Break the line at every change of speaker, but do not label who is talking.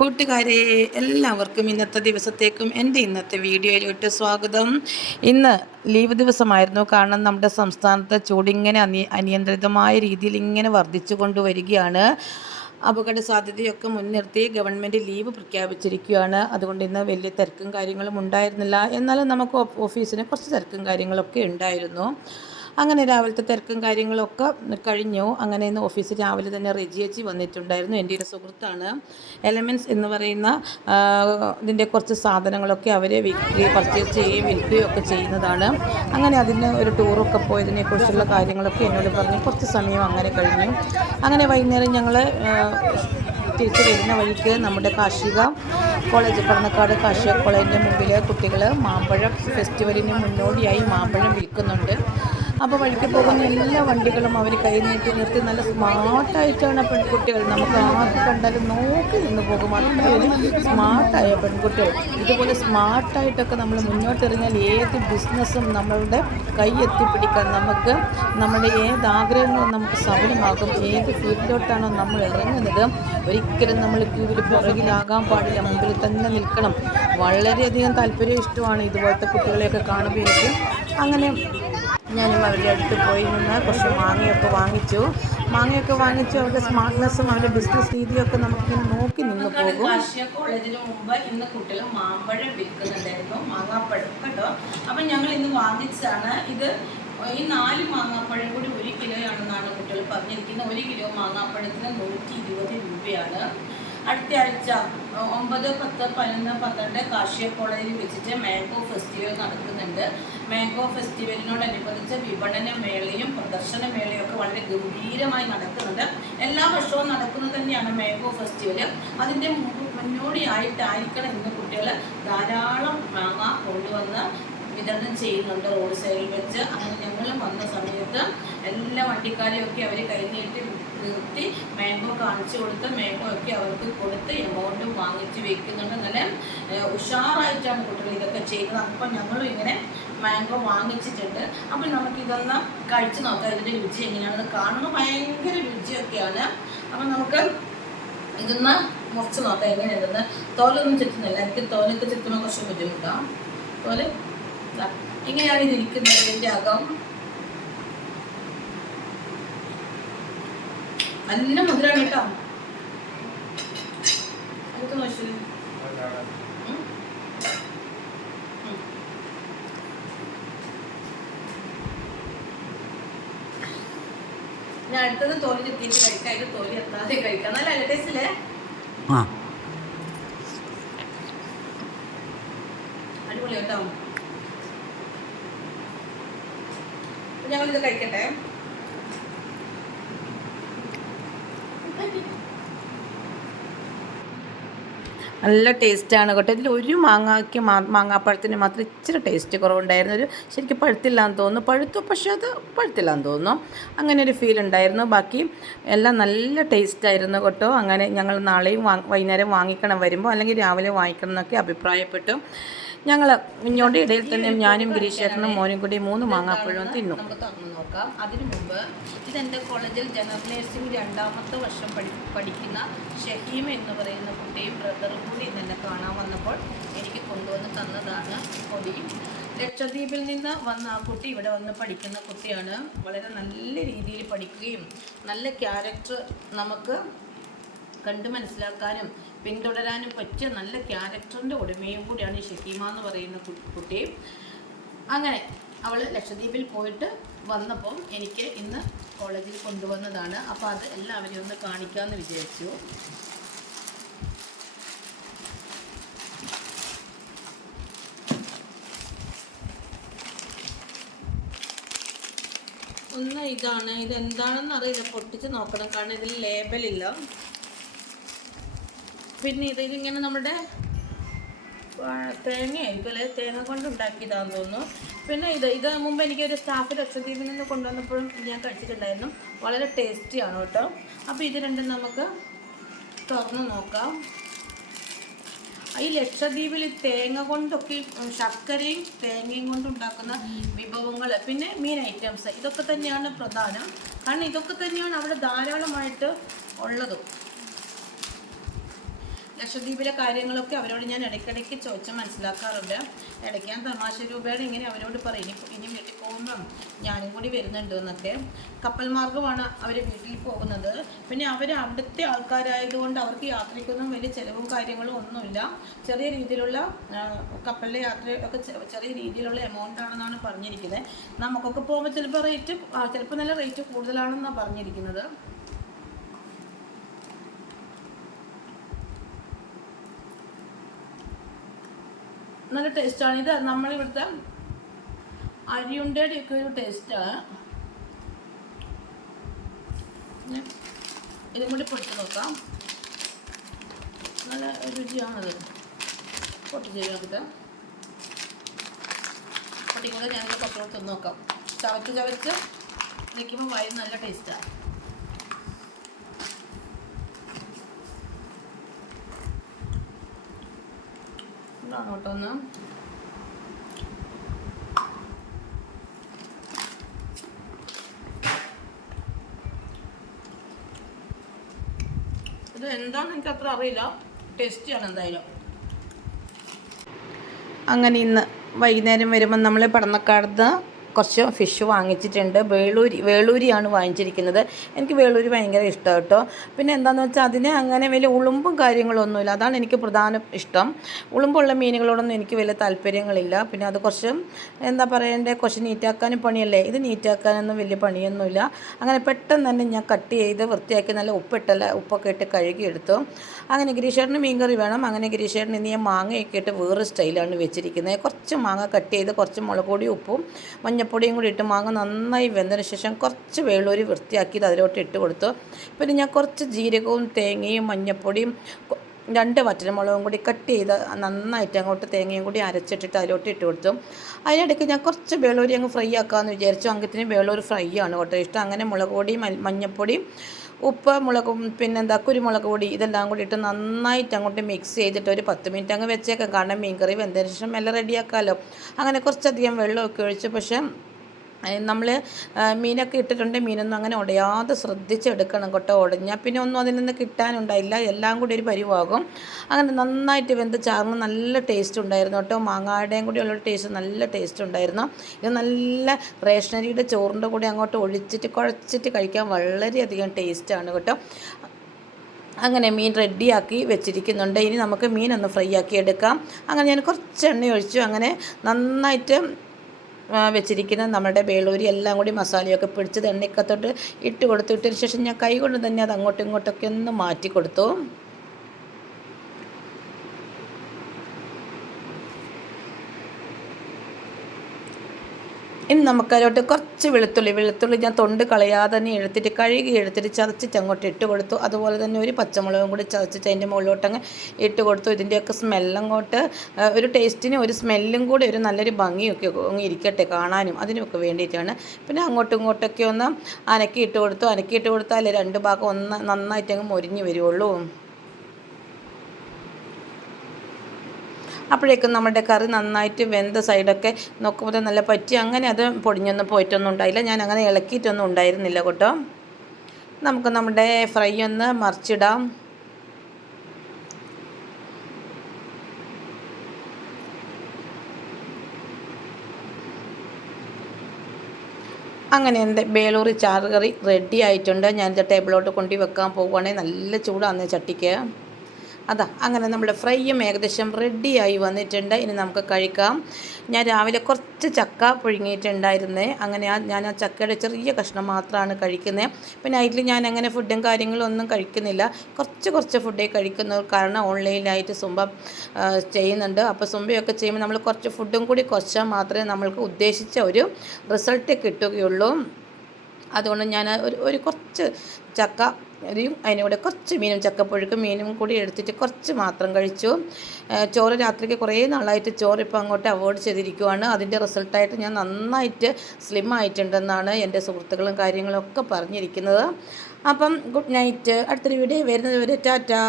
കൂട്ടുകാരെ എല്ലാവർക്കും ഇന്നത്തെ ദിവസത്തേക്കും എന്റെ ഇന്നത്തെ വീഡിയോയിലോട്ട് സ്വാഗതം. ഇന്ന് ലീവ് ദിവസമായിരുന്നു. കാരണം നമ്മുടെ സംസ്ഥാനത്തെ ചൂടിങ്ങനെ അനി അനിയന്ത്രിതമായ രീതിയിൽ ഇങ്ങനെ വർദ്ധിച്ചു കൊണ്ടുവരികയാണ് അപകട സാധ്യതയൊക്കെ മുൻനിർത്തി ഗവൺമെന്റ് ലീവ് പ്രഖ്യാപിച്ചിരിക്കുകയാണ്. അതുകൊണ്ട് ഇന്ന് വലിയ തിരക്കും കാര്യങ്ങളും ഉണ്ടായിരുന്നില്ല. എന്നാലും നമുക്ക് ഓഫീസിന് കുറച്ച് തിരക്കും കാര്യങ്ങളൊക്കെ ഉണ്ടായിരുന്നു. അങ്ങനെ രാവിലത്തെ തിരക്കും കാര്യങ്ങളൊക്കെ കഴിഞ്ഞു. അങ്ങനെ ഇന്ന് ഓഫീസിൽ രാവിലെ തന്നെ റെജിയേച്ചി വന്നിട്ടുണ്ടായിരുന്നു. എന്റെ ഒരു സുഹൃത്താണ്. എലമെൻസ് എന്ന് പറയുന്ന ഇതിന്റെ കുറച്ച് സാധനങ്ങളൊക്കെ അവർ വിൽക്കുകയും പർച്ചേസ് ചെയ്യുകയും വിൽക്കുകയും ഒക്കെ ചെയ്യുന്നതാണ്. അങ്ങനെ അതിന് ഒരു ടൂറൊക്കെ പോയതിനെക്കുറിച്ചുള്ള കാര്യങ്ങളൊക്കെ എന്നോട് പറഞ്ഞു. കുറച്ച് സമയം അങ്ങനെ കഴിഞ്ഞു. അങ്ങനെ വൈകുന്നേരം ഞങ്ങൾ തിരിച്ച് വരുന്ന വഴിക്ക് നമ്മുടെ കാർഷിക കോളേജ് പടന്നക്കാട് കാർഷിക കോളേജിന്റെ മുമ്പിൽ കുട്ടികൾ മാമ്പഴം ഫെസ്റ്റിവലിന് മുന്നോടിയായി മാമ്പഴം വിൽക്കുന്നുണ്ട്. അപ്പോൾ വഴിക്ക് പോകുന്ന എല്ലാ വണ്ടികളും അവർ കൈനീട്ടി നിർത്തി നല്ല സ്മാർട്ടായിട്ടാണ് പെൺകുട്ടികൾ. നമുക്ക് ആർക്ക് കണ്ടാലും നോക്കി നിന്ന് പോകും. അത്രയും സ്മാർട്ടായ പെൺകുട്ടികൾ. ഇതുപോലെ സ്മാർട്ടായിട്ടൊക്കെ നമ്മൾ മുന്നോട്ടെറിഞ്ഞാൽ ഏത് ബിസിനസ്സും നമ്മളുടെ കൈ എത്തിപ്പിടിക്കാൻ നമുക്ക് നമ്മുടെ ഏത് ആഗ്രഹങ്ങളും നമുക്ക് സഫലമാകും. ഏത് ഫീൽഡിലോട്ടാണോ നമ്മൾ ഇറങ്ങുന്നത് ഒരിക്കലും നമ്മൾ ക്യൂവിൽ പുറകിലാകാൻ പാടില്ല. മുമ്പിൽ തന്നെ നിൽക്കണം. വളരെയധികം താല്പര്യം ഇഷ്ടമാണ് ഇതുപോലത്തെ കുട്ടികളെയൊക്കെ കാണുമ്പോൾ അങ്ങനെ ഞാനും അവരുടെ അടുത്ത് പോയി നിന്ന് കുറച്ച് മാങ്ങയൊക്കെ വാങ്ങിച്ചു. മാങ്ങയൊക്കെ വാങ്ങിച്ചു അവരുടെ സ്മാർട്ട്നെസ്സും അവരുടെ ബിസിനസ് രീതിയൊക്കെ നമുക്ക് നോക്കി നിന്ന് പോകും. കാർഷിക കോളേജിന് മുമ്പ് ഇന്ന് കുട്ടികൾ മാമ്പഴം വിൽക്കുന്നുണ്ടായിരുന്നു. മാങ്ങാപ്പഴം കേട്ടോ അപ്പം ഞങ്ങൾ ഇന്ന് വാങ്ങിച്ചതാണ്. ഇത് ഈ നാല് മാങ്ങാപ്പഴം കൂടി ഒരു കിലോയാണെന്നാണ് കുട്ടികൾ പറഞ്ഞിരിക്കുന്നത്. ഒരു കിലോ മാങ്ങാപ്പഴത്തിന് നൂറ്റി ഇരുപത് രൂപയാണ്. അടുത്ത ആഴ്ച ഒമ്പത് പത്ത് പതിനൊന്ന് പന്ത്രണ്ട് കാർഷിക കോളേജിൽ വെച്ചിട്ട് മാംഗോ ഫെസ്റ്റിവൽ നടക്കുന്നുണ്ട്. മാംഗോ ഫെസ്റ്റിവലിനോടനുബന്ധിച്ച് വിപണന മേളയും പ്രദർശന മേളയും ഒക്കെ വളരെ ഗംഭീരമായി നടക്കുന്നുണ്ട്. എല്ലാ വർഷവും നടക്കുന്നത് തന്നെയാണ് മാംഗോ ഫെസ്റ്റിവൽ അതിന്റെ മുന്നോടിയായിട്ടായിരിക്കണം ഇന്ന് കുട്ടികൾ ധാരാളം മാങ്ങ കൊണ്ടുവന്ന് വിതരണം ചെയ്യുന്നുണ്ട് റോഡ് സൈഡിൽ വെച്ച്. അങ്ങനെ ഞങ്ങളും വന്ന സമയത്ത് എല്ലാ വണ്ടിക്കാരെയും ഒക്കെ അവർ കൈനീട്ടി നിർത്തി മാംഗോ കാണിച്ചു കൊടുത്ത് മാംഗോ ഒക്കെ അവർക്ക് കൊടുത്ത് എമൗണ്ട് വാങ്ങിച്ച് വെക്കുന്നുണ്ട്. നല്ല ഉഷാറായിട്ടാണ് കുട്ടികൾ ഇതൊക്കെ ചെയ്യുന്നത്. അപ്പോൾ ഞങ്ങളും ഇങ്ങനെ മാംഗോ വാങ്ങിച്ചിട്ടുണ്ട്. അപ്പോൾ നമുക്കിതൊന്ന് കഴിച്ച് നോക്കാം. ഇതിന്റെ രുചി എങ്ങനെയാണെന്ന് കാണുന്നത് ഭയങ്കര രുചിയൊക്കെയാണ്. അപ്പം നമുക്ക് ഇതൊന്ന് മുറിച്ച് നോക്കാം. എങ്ങനെയാണെന്ന് തോലൊന്നും ചെത്തുന്നില്ല എനിക്ക് തോലൊക്കെ ചെത്തുമ്പോൾ കുറച്ച് ബുദ്ധിമുട്ടാണ് തോൽ ഇങ്ങനെയാണ് ഇതിരിക്കുന്നത് ഇതിന്റെ അകം. നല്ല മധുരാണ് കേട്ടോ. ഞാൻ അടുത്തത് തോൽ ചെത്തിയിട്ട് കഴിക്കാം. ഇത് തോൽ എത്താതെ കഴിക്കാം. നല്ല ടേസ്റ്റില്ലേ
ആ.
അടിപൊളി കേട്ടോ. ഞങ്ങളിത് കഴിക്കട്ടെ. നല്ല ടേസ്റ്റാണ് കേട്ടോ. ഇതിൽ ഒരു മാങ്ങയ്ക്ക് മാങ്ങാപ്പഴത്തിന് മാത്രം ഇച്ചിരി ടേസ്റ്റ് കുറവുണ്ടായിരുന്നു. ഒരു ശരിക്കും പഴുത്തില്ലാന്ന് തോന്നുന്നു. പഴുത്തു പക്ഷേ അത് പഴുത്തില്ലാന്ന് തോന്നുന്നു. അങ്ങനെ ഒരു ഫീൽ ഉണ്ടായിരുന്നു. ബാക്കി എല്ലാം നല്ല ടേസ്റ്റായിരുന്നു കേട്ടോ. അങ്ങനെ ഞങ്ങൾ നാളെയും വൈകുന്നേരം വാങ്ങിക്കണം വരുമ്പോൾ അല്ലെങ്കിൽ രാവിലെ വാങ്ങിക്കണം എന്നൊക്കെ അഭിപ്രായപ്പെട്ടു. ഞങ്ങൾ ഇങ്ങോട്ട് ഇടയിൽ തന്നെ ഞാനും ഗിരീഷേട്ടനും മോനും കൂടി മൂന്ന് മാങ്ങാപ്പഴവും തിന്നു. നോക്കാം. അതിനു മുമ്പ് ഇതെന്റെ കോളേജിൽ ജനറൽ നേഴ്സിംഗ് രണ്ടാമത്തെ വർഷം പഠി പഠിക്കുന്ന ഷഹീം എന്ന് പറയുന്ന കുട്ടിയും ബ്രദറും കൂടി ഇന്നെന്നെ കാണാൻ വന്നപ്പോൾ എനിക്ക് കൊണ്ടുവന്ന് തന്നതാണ് പൊടി ലക്ഷദ്വീപിൽ നിന്ന് വന്ന ആ കുട്ടി ഇവിടെ വന്ന് പഠിക്കുന്ന കുട്ടിയാണ്. വളരെ നല്ല രീതിയിൽ പഠിക്കുകയും നല്ല ക്യാരക്ടർ നമുക്ക് കണ്ട് മനസ്സിലാക്കാനും പിന്തുടരാനും പറ്റിയ നല്ല ക്യാരക്ടറിന്റെ ഉടമയും കൂടിയാണ് ഈ ഷക്കീമ എന്ന് പറയുന്ന കുട്ടി. അങ്ങനെ അവൾ ലക്ഷദ്വീപിൽ പോയിട്ട് വന്നപ്പോൾ എനിക്ക് ഇന്ന് കോളേജിൽ കൊണ്ടുവന്നതാണ്. അപ്പോൾ അത് എല്ലാവരെയും ഒന്ന് കാണിക്കാമെന്ന് വിചാരിച്ചു. ഒന്ന് ഇതാണ്. ഇതെന്താണെന്ന് അറിയില്ല. പൊട്ടിച്ച് നോക്കണം. കാരണം ഇതിൽ ലേബലില്ല പിന്നെ ഇത് ഇതിങ്ങനെ നമ്മുടെ തേങ്ങയായിരിക്കും അല്ലെ? തേങ്ങ കൊണ്ട് ഉണ്ടാക്കിയതാണെന്ന് തോന്നുന്നു. പിന്നെ ഇത് ഇത് മുമ്പ് എനിക്കൊരു സ്റ്റാഫ് ലക്ഷദ്വീപിൽ നിന്ന് കൊണ്ടുവന്നപ്പോഴും ഞാൻ കഴിച്ചിട്ടുണ്ടായിരുന്നു. വളരെ ടേസ്റ്റിയാണ് കേട്ടോ. അപ്പോൾ ഇത് രണ്ടും നമുക്ക് തുറന്ന് നോക്കാം. ഈ ലക്ഷദ്വീപിൽ തേങ്ങ കൊണ്ടൊക്കെ ശർക്കരയും തേങ്ങയും കൊണ്ടുണ്ടാക്കുന്ന വിഭവങ്ങൾ പിന്നെ മീൻ ഐറ്റംസ് ഇതൊക്കെ തന്നെയാണ് പ്രധാനം. കാരണം ഇതൊക്കെ തന്നെയാണ് അവിടെ ധാരാളമായിട്ട് ഉള്ളതും. ലക്ഷദ്വീപിലെ കാര്യങ്ങളൊക്കെ അവരോട് ഞാൻ ഇടയ്ക്കിടയ്ക്ക് ചോദിച്ച് മനസ്സിലാക്കാറുണ്ട്. ഇടയ്ക്ക് ഞാൻ തമാശ രൂപയുടെ ഇങ്ങനെ അവരോട് പറയും ഇനി ഇനി വീട്ടിൽ പോകുമ്പം ഞാനും കൂടി വരുന്നുണ്ട് എന്നൊക്കെ. കപ്പൽ മാർഗമാണ് അവർ വീട്ടിൽ പോകുന്നത്. പിന്നെ അവർ അവിടുത്തെ ആൾക്കാരായതുകൊണ്ട് അവർക്ക് യാത്രയ്ക്കൊന്നും വലിയ ചിലവും കാര്യങ്ങളും ഒന്നുമില്ല. ചെറിയ രീതിയിലുള്ള കപ്പലിലെ യാത്ര ഒക്കെ ചെറിയ രീതിയിലുള്ള എമൗണ്ട് ആണെന്നാണ് പറഞ്ഞിരിക്കുന്നത്. നമുക്കൊക്കെ പോകുമ്പോൾ ചിലപ്പോൾ റേറ്റ് ചിലപ്പോൾ നല്ല റേറ്റ് കൂടുതലാണെന്നാണ് പറഞ്ഞിരിക്കുന്നത്. നല്ല ടേസ്റ്റാണ്. ഇത് നമ്മളിവിടുത്തെ അരിയുണ്ടയുടെ ഒക്കെ ഒരു ടേസ്റ്റാണ് ഇതും കൂടി പൊട്ടി നോക്കാം. നല്ല രുചിയാണത്. പൊട്ടിച്ച് നോക്കിട്ട് പൊട്ടിക്കൂടെ ഞാനിത് പൊട്ടി തിന്നോക്കാം ചവച്ച് ചവച്ച് നിൽക്കുമ്പോൾ വയറ് നല്ല ടേസ്റ്റാണ് ഒന്ന് ഇത് എന്താണെന്ന് എനിക്ക് അത്ര അറിയില്ല ടേസ്റ്റിയാണ് എന്തായാലും. അങ്ങനെ ഇന്ന് വൈകുന്നേരം വരുമ്പോൾ നമ്മൾ പടന്നക്കാടുന്ന് കുറച്ച് ഫിഷ് വാങ്ങിച്ചിട്ടുണ്ട്. വേളൂരി വേളൂരിയാണ് വാങ്ങിച്ചിരിക്കുന്നത്. എനിക്ക് വേളൂരി ഭയങ്കര ഇഷ്ടം കേട്ടോ. പിന്നെ എന്താണെന്ന് വെച്ചാൽ അതിന് അങ്ങനെ വലിയ ഉളുമ്പും കാര്യങ്ങളൊന്നുമില്ല. അതാണ് എനിക്ക് പ്രധാന ഇഷ്ടം. ഉളുമ്പുള്ള മീനുകളോടൊന്നും എനിക്ക് വലിയ താല്പര്യങ്ങളില്ല. പിന്നെ അത് കുറച്ച് എന്താ പറയണ്ടേ കുറച്ച് നീറ്റാക്കാനും പണിയല്ലേ? ഇത് നീറ്റാക്കാനൊന്നും വലിയ പണിയൊന്നുമില്ല. അങ്ങനെ പെട്ടെന്ന് തന്നെ ഞാൻ കട്ട് ചെയ്ത് വൃത്തിയാക്കി നല്ല ഉപ്പിട്ടല്ല ഉപ്പൊക്കെ ഇട്ട് കഴുകിയെടുത്തു. അങ്ങനെ ഗിരീഷേട്ടന് മീൻകറി വേണം. അങ്ങനെ ഗിരീഷേട്ടന് ഇനി ഞാൻ മാങ്ങയൊക്കെ ഇട്ട് വേറെ സ്റ്റൈലാണ് വെച്ചിരിക്കുന്നത്. കുറച്ച് മാങ്ങ കട്ട് ചെയ്ത് കുറച്ച് മുളക് പൊടിയും ഉപ്പും മഞ്ഞപ്പൊടിയും കൂടി ഇട്ട് മാങ്ങ നന്നായി വെന്തതിന് ശേഷം കുറച്ച് വെള്ളൂരി വൃത്തിയാക്കി ഇത് അതിലോട്ട് ഇട്ട് കൊടുത്തു. പിന്നെ ഞാൻ കുറച്ച് ജീരകവും തേങ്ങയും മഞ്ഞപ്പൊടിയും രണ്ട് വറ്റൽമുളകും കൂടി കട്ട് ചെയ്ത് നന്നായിട്ട് അങ്ങോട്ട് തേങ്ങയും കൂടി അരച്ചിട്ടിട്ട് അതിലോട്ട് ഇട്ട് കൊടുത്തു. അതിനിടയ്ക്ക് ഞാൻ കുറച്ച് വേളൂരി അങ്ങ് ഫ്രൈ ആക്കാമെന്ന് വിചാരിച്ചു. അങ്കത്തിന് വേളൂർ ഫ്രൈ ആണ് കേട്ടോ ഇഷ്ടം. അങ്ങനെ മുളക് പൊടിയും മഞ്ഞപ്പൊടിയും ഉപ്പ് മുളകും പിന്നെന്താ കുരുമുളക് പൊടി ഇതെല്ലാം കൂടി ഇട്ട് നന്നായിട്ട് അങ്ങോട്ട് മിക്സ് ചെയ്തിട്ട് ഒരു പത്ത് മിനിറ്റ് അങ്ങ് വെച്ചേക്കാം. കാരണം മീൻകറി വെന്തതിന് ശേഷം എല്ലാം റെഡിയാക്കാമല്ലോ അങ്ങനെ കുറച്ചധികം വെള്ളമൊക്കെ ഒഴിച്ച് പക്ഷേ നമ്മൾ മീനൊക്കെ ഇട്ടിട്ടുണ്ട് മീനൊന്നും അങ്ങനെ ഉടയാതെ ശ്രദ്ധിച്ചെടുക്കണം കേട്ടോ. ഉടഞ്ഞാൽ പിന്നെ ഒന്നും അതിൽ നിന്ന് കിട്ടാനുണ്ടായില്ല. എല്ലാം കൂടി ഒരു പരിവാകും. അങ്ങനെ നന്നായിട്ട് വെന്ത് ചാറിന് നല്ല ടേസ്റ്റ് ഉണ്ടായിരുന്നു കേട്ടോ. മാങ്ങായുടെയും കൂടി ഉള്ള ടേസ്റ്റ് നല്ല ടേസ്റ്റ് ഉണ്ടായിരുന്നു. ഇത് നല്ല റേഷനരിയുടെ ചോറിന്റെ കൂടെ അങ്ങോട്ട് ഒഴിച്ചിട്ട് കുഴച്ചിട്ട് കഴിക്കാൻ വളരെയധികം ടേസ്റ്റാണ് കേട്ടോ. അങ്ങനെ മീൻ റെഡിയാക്കി വെച്ചിരിക്കുന്നുണ്ട്. ഇനി നമുക്ക് മീനൊന്ന് ഫ്രൈ ആക്കി എടുക്കാം. അങ്ങനെ ഞാൻ കുറച്ച് എണ്ണ ഒഴിച്ചു. അങ്ങനെ നന്നായിട്ട് വെച്ചിരിക്കുന്ന നമ്മുടെ ബേളൂരി എല്ലാം കൂടി മസാലയൊക്കെ പിടിച്ച് എണ്ണയ്ക്കത്തോട്ട് ഇട്ട് കൊടുത്തു ഇട്ടതിന് ശേഷം ഞാൻ കൈ കൊണ്ട് തന്നെ അത് അങ്ങോട്ടും ഇങ്ങോട്ടൊക്കെ ഒന്ന് മാറ്റി കൊടുത്തു. ഇനി നമുക്കതിലോട്ട് കുറച്ച് വെളുത്തുള്ളി വെളുത്തുള്ളി ഞാൻ തൊണ്ട് കളയാതെ തന്നെ എടുത്തിട്ട് കഴുകി എടുത്തിട്ട് ചതച്ചിട്ട് അങ്ങോട്ട് ഇട്ട് കൊടുത്തു. അതുപോലെ തന്നെ ഒരു പച്ചമുളകും കൂടി ചതച്ചിട്ട് അതിന്റെ മുകളിലോട്ടങ്ങ് ഇട്ട് കൊടുത്തു. ഇതിന്റെയൊക്കെ സ്മെല്ലങ്ങോട്ട് ഒരു ടേസ്റ്റിന് ഒരു സ്മെല്ലും കൂടി ഒരു നല്ലൊരു ഭംഗിയൊക്കെ ഇരിക്കട്ടെ കാണാനും. അതിനൊക്കെ വേണ്ടിയിട്ടാണ്. പിന്നെ അങ്ങോട്ടും ഇങ്ങോട്ടൊക്കെ ഒന്ന് അനക്കി ഇട്ട് കൊടുത്തു. അനക്കി ഇട്ട് രണ്ട് ഭാഗം ഒന്ന് നന്നായിട്ട് അങ്ങ് മൊരിഞ്ഞ് വരുള്ളൂ. അപ്പോഴേക്കും നമ്മുടെ കറി നന്നായിട്ട് വെന്ത സൈഡൊക്കെ നോക്കുമ്പോൾ നല്ല പറ്റി. അങ്ങനെ അത് പൊടിഞ്ഞൊന്നും പോയിട്ടൊന്നും ഉണ്ടായില്ല. ഞാൻ അങ്ങനെ ഇളക്കിയിട്ടൊന്നും ഉണ്ടായിരുന്നില്ല കേട്ടോ. നമുക്ക് നമ്മുടെ ഫ്രൈ ഒന്ന് മറിച്ചിടാം. അങ്ങനെ എന്റെ ബേളൂറി ചാറ് കറി റെഡി ആയിട്ടുണ്ട്. ഞാനിത് ടേബിളോട്ട് കൊണ്ടുവെക്കാൻ പോവുകയാണെങ്കിൽ നല്ല ചൂടാണ് ചട്ടിക്ക്. അതാ അങ്ങനെ നമ്മുടെ ഫ്രൈയും ഏകദേശം റെഡിയായി വന്നിട്ടുണ്ട്. ഇനി നമുക്ക് കഴിക്കാം. ഞാൻ രാവിലെ കുറച്ച് ചക്ക പുഴുങ്ങിയിട്ടുണ്ടായിരുന്നേ. അങ്ങനെ ഞാൻ ആ ചക്കയുടെ ചെറിയ കഷ്ണം മാത്രമാണ് കഴിക്കുന്നത് പിന്നെ നൈറ്റിൽ ഞാൻ അങ്ങനെ ഫുഡും കാര്യങ്ങളും ഒന്നും കഴിക്കുന്നില്ല. കുറച്ച് കുറച്ച് ഫുഡേ കഴിക്കുന്നു. കാരണം ഓൺലൈനിലായിട്ട് സുംബ ചെയ്യുന്നുണ്ട്. അപ്പോൾ സുംബയൊക്കെ ചെയ്യുമ്പോൾ നമ്മൾ കുറച്ച് ഫുഡും കൂടി കുറച്ചാൽ മാത്രമേ നമ്മൾക്ക് ഉദ്ദേശിച്ച ഒരു റിസൾട്ട് കിട്ടുകയുള്ളൂ. അതുകൊണ്ട് ഞാൻ ഒരു ഒരു കുറച്ച് ചക്ക അരിയും കൂടെ കുറച്ച് മീനും ചക്കപ്പുഴുക്കും മീനും കൂടി എടുത്തിട്ട് കുറച്ച് മാത്രം കഴിച്ചു. ചോറ് രാത്രിക്ക് കുറേ നാളായിട്ട് ചോറ് ഇപ്പോൾ അങ്ങോട്ട് അവോയ്ഡ് ചെയ്തിരിക്കുവാണ്. അതിന്റെ റിസൾട്ടായിട്ട് ഞാൻ നന്നായിട്ട് സ്ലിം ആയിട്ടുണ്ടെന്നാണ് എന്റെ സുഹൃത്തുക്കളും കാര്യങ്ങളൊക്കെ പറഞ്ഞിരിക്കുന്നത്. അപ്പം ഗുഡ് നൈറ്റ്. അടുത്തൊരു വീഡിയോ വരുന്നത് വരെ ടാറ്റാ.